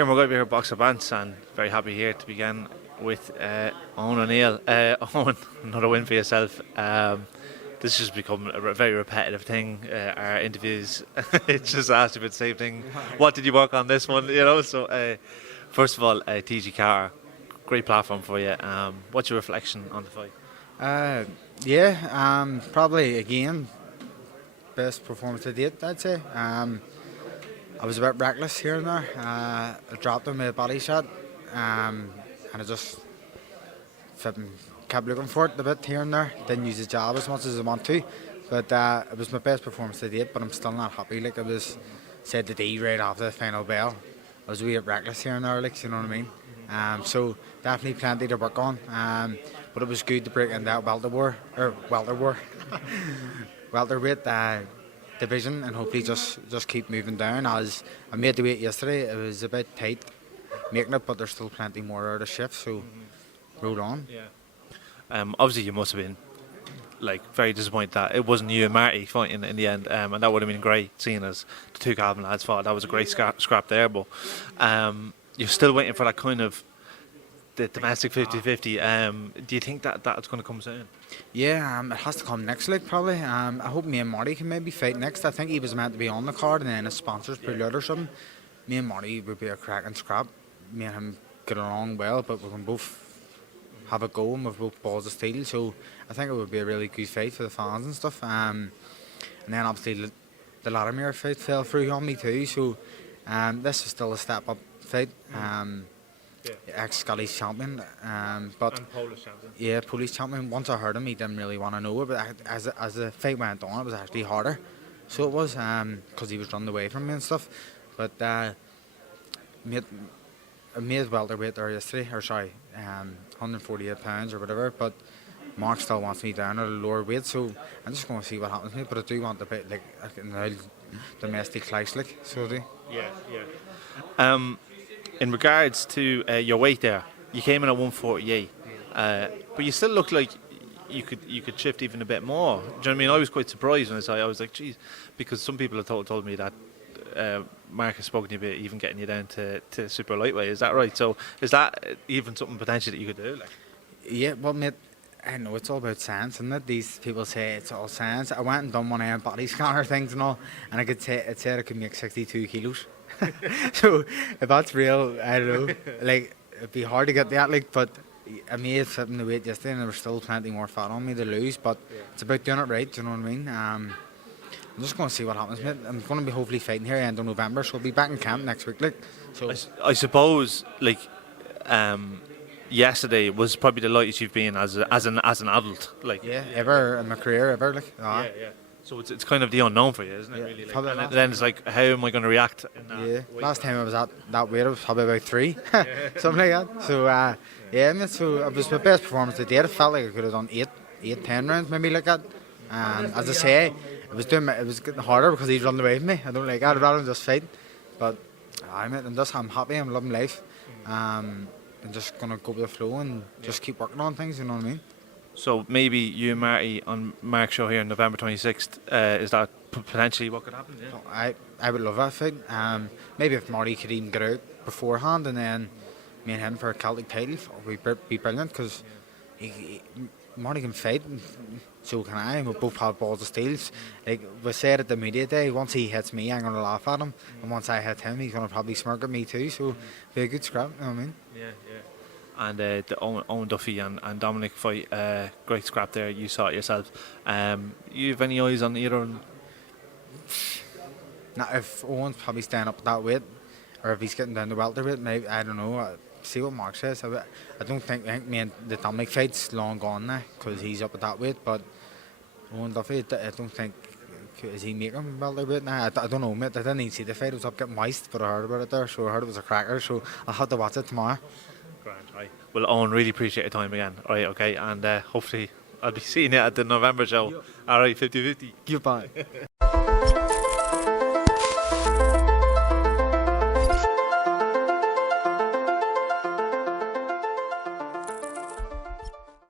Kieran McGuire here, Boxer Bants, and very happy here to begin with Owen Oneill. Owen, another win for yourself. This has become a very repetitive thing. Our interviews, it's just asked you about the same thing. What did you work on this one? So first of all, TG4, great platform for you. What's your reflection on the fight? Probably again best performance to date, I'd say. I was a bit reckless here and there. I dropped him with a body shot, and I just kept looking for it a bit here and there. Didn't use the jab as much as I want to, but it was my best performance to date. But I'm still not happy. Like I was said to D right after the final bell, I was a wee bit reckless here and there. Like, you know what I mean? So definitely plenty to work on. But it was good to break in that welterweight division, and hopefully just keep moving down. As I made the weight yesterday, it was a bit tight making it, but there's still plenty more out of shift, so roll on. Yeah. Obviously you must have been very disappointed that it wasn't you and Marty fighting in the end, and that would have been great seeing as the two Calvin lads fought. That was a great scrap there, but you're still waiting for that kind of the domestic 50-50. Do you think that that's going to come soon? Yeah, it has to come next week probably. I hope me and Marty can maybe fight next. I think he was meant to be on the card, and then his sponsors pulled out or something. Me and Marty would be a cracking scrap. Me and him get along well, but we can both have a go and we've both balls of steel. So I think it would be a really good fight for the fans and stuff. And then obviously the Latimer fight fell through on me too. So this is still a step up fight. Ex-Scottish champion, but and Polish champion. Yeah, Polish champion. Once I heard him, he didn't really want to know it, but as the fight went on, it was actually harder. So it was, because he was running away from me and stuff. But I made welterweight there yesterday, 148 pounds or whatever. But Mark still wants me down at a lower weight, so I'm just going to see what happens to me. But I do want to be domestic clash, so I do. Yeah. In regards to your weight there, you came in at 148, but you still look like you could shift even a bit more. Do you know what I mean? I was quite surprised when I saw you. I was like, geez, because some people have told me that Mark has spoken to you about even getting you down to super lightweight. Is that right? So is that even something potentially that you could do? Yeah, well, mate, I know it's all about science, isn't it? These people say it's all science. I went and done one of them body scanner things and all, and it said I could make 62 kilos. So if that's real, I don't know. It'd be hard to get that. But I made flipping the weight yesterday, and there was still plenty more fat on me to lose. But it's about doing it right. Do you know what I mean? I'm just going to see what happens, mate. I'm going to be hopefully fighting here end of November, so I'll be back in camp next week. So I suppose yesterday was probably the lightest you've been as an adult. Ever in my career, ever. Yeah. So it's kind of the unknown for you, isn't it? Yeah, really. And then it's like, how am I going to react? Last time I was at that weight, I was probably about 3, something like that. So mate, so it was my best performance to date. I felt like I could have done 10 rounds, maybe like that. As I say, it was getting harder because he's running away from me. I don't like that. I'd rather just fight. But mate, I'm happy. I'm loving life. I'm just gonna go with the flow and just keep working on things. You know what I mean? So maybe you and Marty on Mark's show here on November 26th, is that potentially what could happen? Yeah? I would love that fight. Maybe if Marty could even get out beforehand, and then me and him for a Celtic title would be brilliant, because Marty can fight, and so can I, and we both have balls of steel. Like we said at the media day, once he hits me, I'm going to laugh at him, and once I hit him, he's going to probably smirk at me too, so be a good scrap, you know what I mean? Yeah. And the Owen Duffy and Dominic fight, great scrap there. You saw it yourself. You have any eyes on either of them? Now, if Owen's probably staying up at that weight, or if he's getting down to welterweight, maybe, I don't know. See what Mark says. I think me and the Dominic fight's long gone now, because he's up at that weight. But Owen Duffy, I don't think, is he making welterweight now? I don't know, mate. I didn't even see the fight. I was up getting moist, but I heard about it there, so I heard it was a cracker. So I'll have to watch it tomorrow. Grand, right. Well, Owen, really appreciate your time again. Right, okay, and hopefully I'll be seeing you at the November show. All right, 50-50. Goodbye.